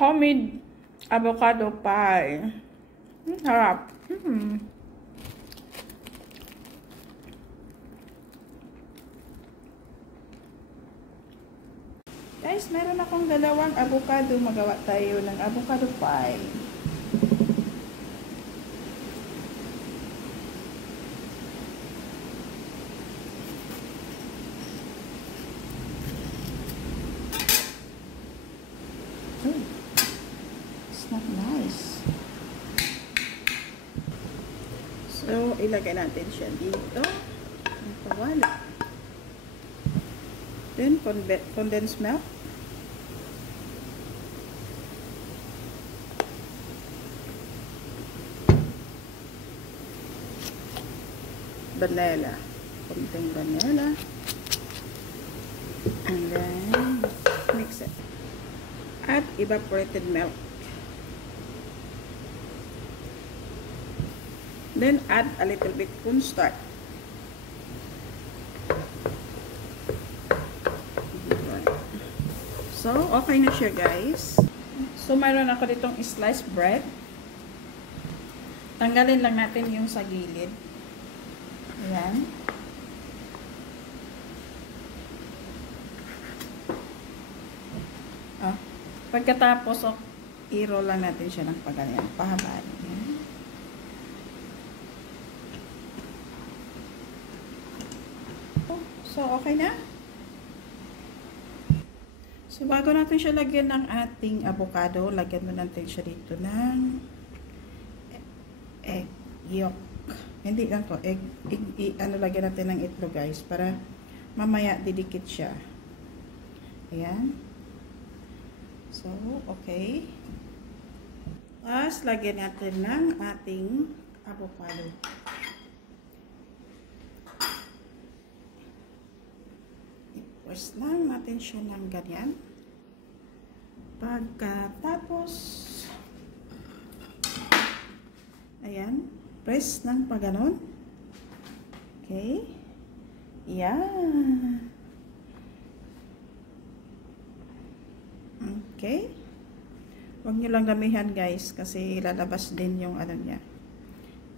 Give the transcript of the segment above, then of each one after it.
Homemade avocado pie. Harap. Guys, meron akong dalawang avocado. Magawa tayo ng avocado pie. Oh, it's not nice. So, ilagay natin siya dito. Wala. Then, condensed milk. Vanilla. Konting vanilla. And then, mix it. Add evaporated milk. Then, add a little bit cornstarch. So, okay na siya, guys. So, mayroon ako ditong sliced bread. Tanggalin lang natin yung sa gilid. Ayan. Pagkatapos, i-roll lang natin siya ng paganyan. Pahabaan. So, okay na. So, bago natin siya lagyan ng ating avocado, lagyan mo natin siya dito ng egg yolk. Hindi lang to, lagyan natin ng itlog, guys, para mamaya didikit siya. Ayan. So, okay. Tapos, lagyan natin ng ating avocado. I-press lang natin siya ng ganyan. Pagkatapos, ayan, press ng paganon. Okay. Yan. Okay. Huwag nyo lang damihan, guys, kasi lalabas din yung ano niya.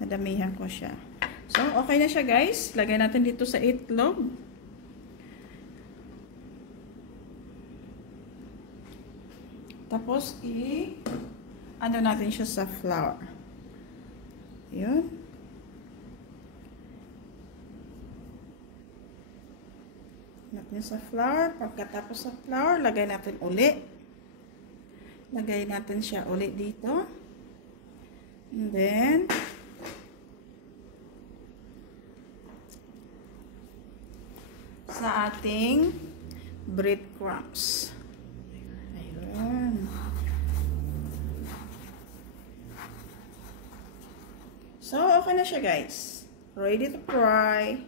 Nadamihan ko siya. So, okay na siya, guys. Lagay natin dito sa itlog. Tapos, ano natin siya sa flour. Yun. Natin sa flour. Pagkatapos sa flour, lagay natin uli. Lagay natin siya uli dito. And then, sa ating breadcrumbs. Ayan. So, okay na siya, guys. Ready to fry.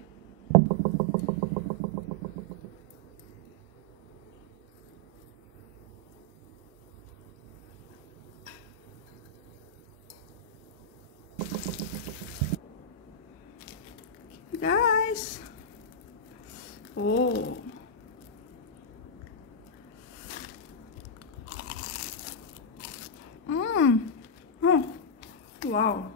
Guys. Oh. Oh. Wow.